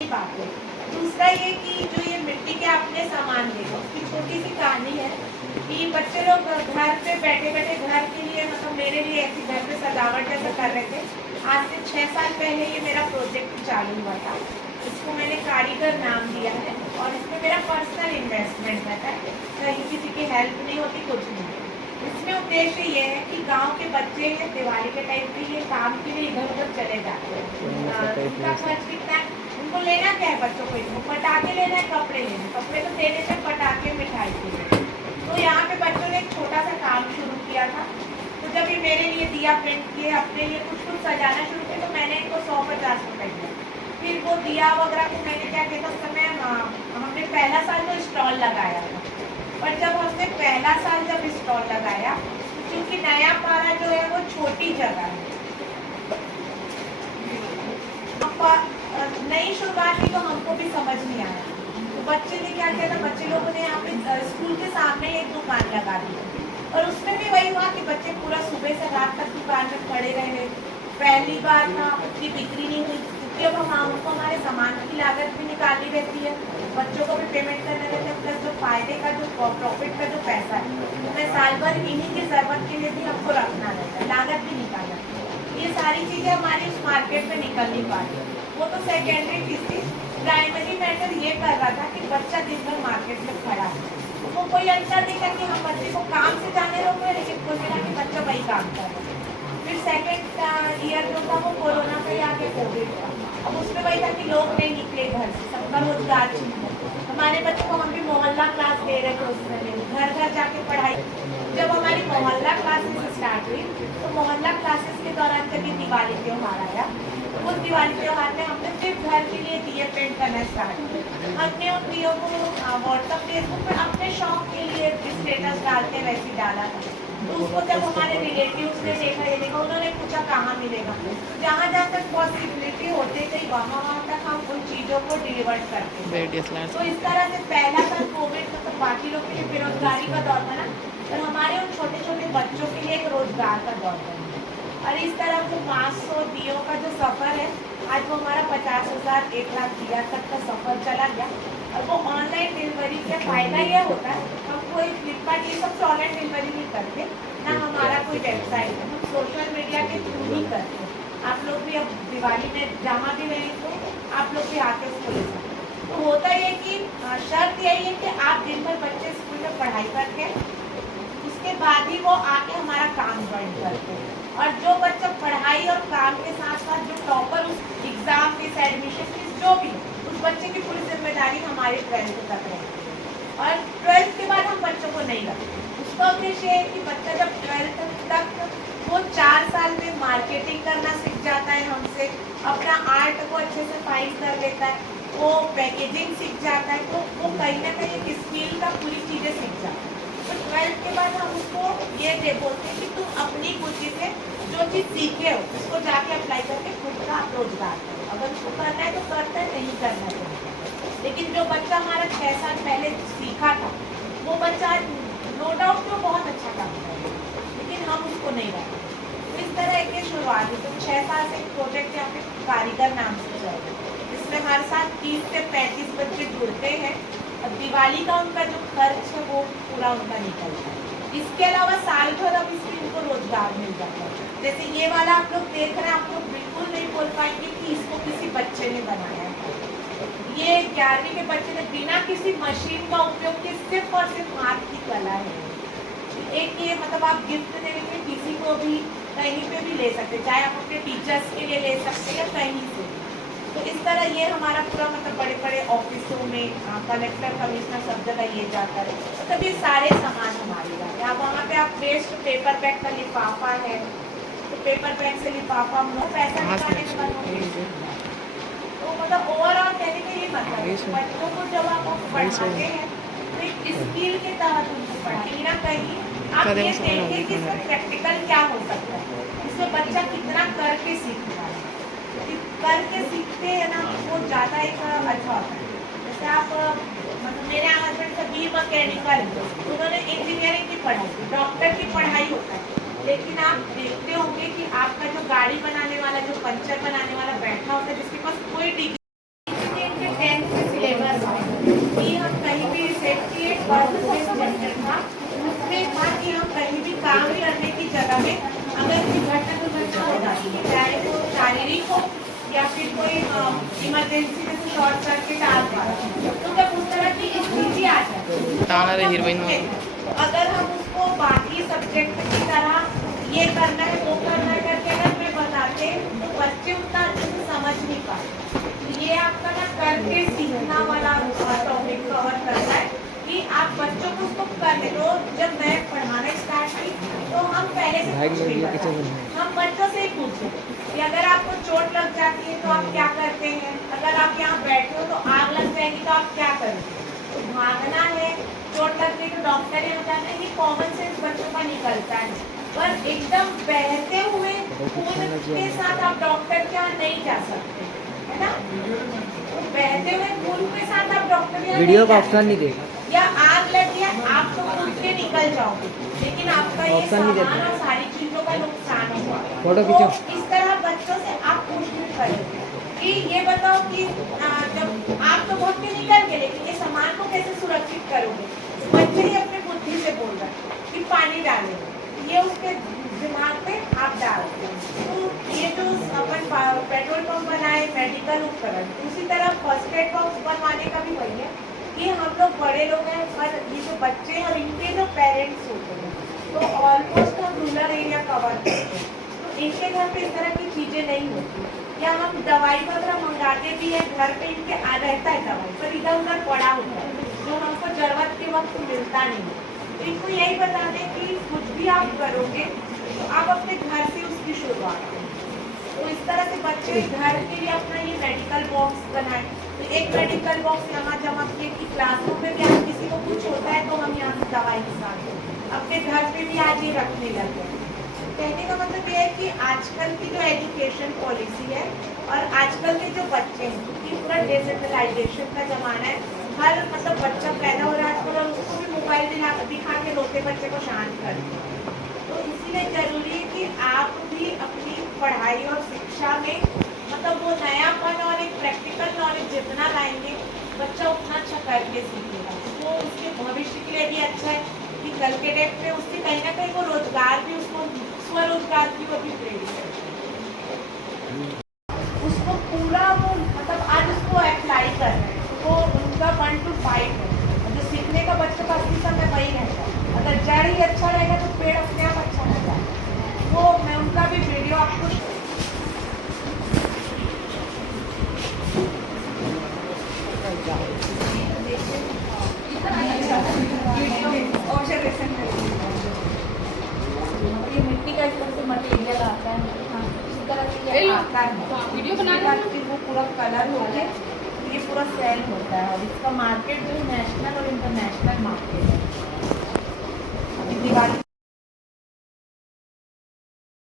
बात है। दूसरा ये कि जो ये मिट्टी के आपने सामान देखा, उसकी छोटी सी कहानी है कि बच्चे लोग घर पे बैठे बैठे घर के लिए, मतलब मेरे लिए ऐसी घर पे सजावट जैसा कर रहे थे। आज से 6 साल पहले ये मेरा प्रोजेक्ट चालू हुआ था। इसको मैंने कारीगर नाम दिया है और इसमें मेरा पर्सनल इन्वेस्टमेंट रहता है, कहीं किसी की हेल्प नहीं होती, कुछ नहीं। इसमें उद्देश्य ये है कि गांव के बच्चे हैं, दिवाली के टाइम पे ये काम के लिए इधर उधर चले जाते हैं। उनका खर्च कितना है, उनको लेना क्या है, बच्चों को इनको पटाखे लेना है, कपड़े लेने, कपड़े तो देने से पटाखे मिठाई के लिए। तो यहाँ पे बच्चों ने एक छोटा सा काम शुरू किया था। तो जब ये मेरे लिए दिया प्रिंट किए, अपने लिए कुछ कुछ सजाना शुरू किया, तो मैंने इनको 150 रुपये दिया। फिर वो दिया वगैरह को मैंने क्या किया था, उस समय हमने पहला साल तो स्टॉल लगाया था। पर जब हमने पहला साल जब स्टॉल लगाया, क्योंकि नया पारा जो है वो छोटी जगह है, नई शुरुआत की, तो हमको भी समझ नहीं आया। तो बच्चे ने क्या किया था, बच्चे लोगों ने यहाँ पे स्कूल के सामने एक दुकान लगा दी और उसमें भी वही हुआ कि बच्चे पूरा सुबह से रात तक दुकान में खड़े रहे। पहली बार था, उतनी बिक्री नहीं हुई, क्योंकि अब हमको हमारे सामान की लागत भी निकालनी रहती है, बच्चों को भी पेमेंट करना रहता है, प्लस जो फायदे का जो प्रॉफिट का जो पैसा है, हमें साल भर इन्हीं की जरूरत के लिए भी हमको रखना रहता है, लागत भी निकालना। ये सारी चीजें हमारी उस मार्केट में निकल नहीं पाती। वो तो सेकेंडरी चीज थी। प्राइमरी मैटर ये कर रहा था कि बच्चा दिन भर मार्केट में खड़ा है, वो कोई अंतर नहीं था कि हम बच्चे को काम से जाने रोक रहे, लेकिन कोई मिला कि बच्चा वही काम कर रहा है। फिर सेकेंड ईयर जो था वो कोरोना का, आगे कोविड का। अब उसमें वही था कि लोग नहीं निकले घर से, सबका रोजगार छीन। हमारे बच्चों को हम भी मोहल्ला क्लास दे रहे थे, उसमें घर घर जाके पढ़ाई। जब हमारी मोहल्ला क्लासेस स्टार्ट हुई, तो मोहल्ला क्लासेस के दौरान जब दिवाली त्योहार आया, तो उस दिवाली त्योहार में हमने फिर घर के लिए दिए पेंट करना स्टार्ट किया। हमने उन दियों को व्हाट्सएप फेसबुक पर अपने शौक के लिए स्टेटस डालते वैसे डाला था। तो उसको जब हमारे रिलेटिव्स ने देखा, ये देखा, उन्होंने पूछा कहाँ मिलेगा। जहाँ जहाँ तक पॉसिबिलिटी होते गई, वहाँ तक हम उन चीज़ों को डिलीवर करते हैं। तो इस तरह से पहला साल कोविड का, तो बाकी लोग के लिए बेरोजगारी का दौर था ना, और हमारे उन छोटे छोटे बच्चों के लिए एक रोजगार का दौर था। और इस तरह जो 500 दियों का जो सफ़र है, आज वो हमारा 50,000 1 लाख दिया तक का सफ़र चला गया। और वो ऑनलाइन डिलीवरी का फ़ायदा यह होता है, हम कोई फ्लिपकार्ट ये सब ऑनलाइन डिलीवरी नहीं करते ना, हमारा कोई वेबसाइट है, हम सोशल मीडिया के थ्रू ही करते हैं। आप लोग भी अब दिवाली में जहाँ भी रहे तो आप लोग भी आके उसको ले सकते। तो होता ये कि शर्त यही है कि आप दिन भर बच्चे स्कूल में पढ़ाई करके, उसके बाद ही वो आके हमारा काम ज्वाइन करते हैं। और जो बच्चा पढ़ाई और काम के साथ साथ जो टॉपर, उस एग्ज़ाम फीस, एडमिशन फीस, जो भी, उस बच्चे की पूरी जिम्मेदारी हमारे 12th तक रहती है। और 12th के बाद हम बच्चों को नहीं रखते। उसका उद्देश्य है कि बच्चा जब 12th तक, वो 4 साल में मार्केटिंग करना सीख जाता है हमसे, अपना आर्ट को अच्छे से फाइन कर लेता है, वो पैकेजिंग सीख जाता है, तो वो कहीं ना कहीं एक स्किल का पूरी चीज़ें सीख जाता है। तो 12th के बाद हम उसको ये दे बोलते हैं कि तुम अपनी खुशी से जो चीज़ सीखे हो उसको जाके अप्लाई करके खुद का आप रोजगार करो। अगर उसको करना है तो करता है, नहीं करना है। लेकिन जो बच्चा हमारा 6 साल पहले सीखा था, वो बच्चा नो डाउट तो बहुत अच्छा काम कर रहा है, लेकिन हम उसको नहीं रखते। तो इस तरह एक शुरुआत है। तो 6 साल से एक प्रोजेक्ट यहाँ पे कारीगर नाम से चल रहा है, इसमें हर साल 30 से 35 बच्चे जुड़ते हैं। अब दिवाली का उनका जो खर्च है वो पूरा उनका निकलता है। इसके अलावा साल भर अब इसमें उनको रोजगार मिल जाता है। जैसे ये वाला आप लोग देख रहे हैं, आप लोग बिल्कुल नहीं बोल पाएंगे कि इसको किसी बच्चे ने बनाया है। ये 11वीं के बच्चे ने बिना किसी मशीन का उपयोग किए सिर्फ और सिर्फ हाथ की कला है। एक ये मतलब आप गिफ्ट देने के किसी को भी कहीं पे भी ले सकते, चाहे आप अपने टीचर्स के लिए ले सकते हैं या कहीं से। तो इस तरह ये हमारा पूरा मतलब बड़े बड़े ऑफिसों में कलेक्टर, कमिश्नर, सब जगह ये जाता है। मतलब ये सारे सामान हमारे जाते हैं। अब वहाँ पे आप वेस्ट पेपर बैग का लिफाफा है, तो पेपर बैग से लिफाफा पैसा निकालने के बाद, तो मतलब ओवरऑल कहने का ये मतलब बच्चों को जब आप पढ़ाते हैं तो एक स्किल के तहत उनको पढ़ाएं ना, कहीं आप ये देखें कि इसमें प्रैक्टिकल क्या हो सकता है, इसमें बच्चा कितना करके सीखता है। करके सीखते हैं ना, वो ज़्यादा एक अच्छा होता है। जैसे आप मतलब मेरे हस्बैंड का बी मैकेनिकल, उन्होंने इंजीनियरिंग की पढ़ाई की, डॉक्टर की पढ़ाई होता है, लेकिन आप देखते होंगे कि आपका जो गाड़ी बनाने वाला, जो पंचर बनाने वाला वायरिंग हो या फिर कोई इमरजेंसी जैसे शॉर्ट सर्किट आ जाए, तो जब उस तरह की स्थिति आ जाए अगर हम उसको बाकी सब्जेक्ट की तरह ये करना है वो करना है करके अगर मैं बताते तो बच्चे उतना अच्छे से समझ नहीं पाते। ये आपका ना करके सीखना वाला टॉपिक कवर करना है कि आप बच्चों को उसको करने दो। जब मैं पढ़ाना स्टार्ट की तो हम पहले से हम बच्चों से ही पूछे कि अगर आपको चोट लग जाती है तो आप क्या करते हैं, अगर आप यहाँ बैठे हो तो आग लग जाएगी तो आप क्या करोगे। तो भागना है, चोट लग गई तो डॉक्टर यहाँ जाना है, ये कॉमन सेंस बच्चों का निकलता है। पर एकदम बहते हुए खून के साथ आप डॉक्टर के यहाँ नहीं जा सकते, है ना। तो बहते हुए खून के साथ आप डॉक्टर के यहाँ वीडियो का ऑप्शन नहीं देगा, या आग लगी है आप तो कूद के निकल जाओगे, लेकिन आपका ये सामान और सारी चीजों का नुकसान होगा। फोटो तो खींचो। इस तरह बच्चों से आप पूछना करेंगे कि ये बताओ कि जब आप तो भाग के निकल गए लेकिन ये सामान को कैसे सुरक्षित करोगे। तो बच्चे ही अपनी बुद्धि से बोल रहे हैं कि पानी डाले, ये उसके दिमाग में आप डालते हैं। तो ये जो अपन पेट्रोल पंप बनाए मेडिकल उपकरण, उसी तरह फर्स्ट एड बॉक्स बनवाने का भी वही है कि हम लोग बड़े लोग हैं पर ये जो बच्चे हैं और इनके जो पेरेंट्स होते हैं तो ऑलमोस्ट हम रूरल एरिया कवर करते हैं, तो इनके घर पे इस तरह की चीज़ें नहीं होती, या हम दवाई वगैरह मंगाते भी हैं घर पे इनके आ रहता है दवाई पर इधर उधर पड़ा होता है जो हमको जरूरत के वक्त मिलता नहीं। तो इनको यही बता दें कि कुछ भी आप करोगे तो आप अपने घर से उसकी शुरुआत करें। तो इस तरह से बच्चे घर के लिए अपना ये मेडिकल बॉक्स बनाए। तो एक मेडिकल बॉक्स यहाँ जमा किए कि क्लासरूम में भी आज किसी को कुछ होता है तो हम यहाँ से दवाई के साथ अपने घर पे भी आज ये रखने लगे। कहने का मतलब ये है कि आजकल की जो एजुकेशन पॉलिसी है और आजकल के जो बच्चे हैं क्योंकि पूरा डिजिटलाइजेशन का जमाना है, हर मतलब बच्चा पैदा हो रहा है आजकल और उसको भी मोबाइल दिखा के रोते बच्चे को शांत करते हैं। तो इसीलिए जरूरी है कि आप भी अपनी पढ़ाई और शिक्षा में मतलब वो नयापन और एक प्रैक्टिकल नॉलेज जितना लाएंगे बच्चा उतना अच्छा करके सीखेगा। तो उसके भविष्य के लिए भी अच्छा है कि कल के डेट में उससे कहीं ना कहीं वो रोजगार भी उसको स्वरोजगार की वो भी प्रेरित है। उसको पूरा वो मतलब आज उसको अप्लाई कर रहे हैं तो वो उनका 1 to 5 है। जो सीखने का बच्चों का असली समय वही रहता है। अगर जड़ ही अच्छा रहेगा तो पेड़ अपने आप अच्छा रहता है। वो मैं उनका भी वीडियो आपको ये मिट्टी का इस तरह से मटेरियल आता है, इस तरह से ये आता है वीडियो बनाने के वो पूरा कलर हो गया, ये पूरा सेल होता है और इसका मार्केट जो नेशनल और इंटरनेशनल मार्केट है। दिवाली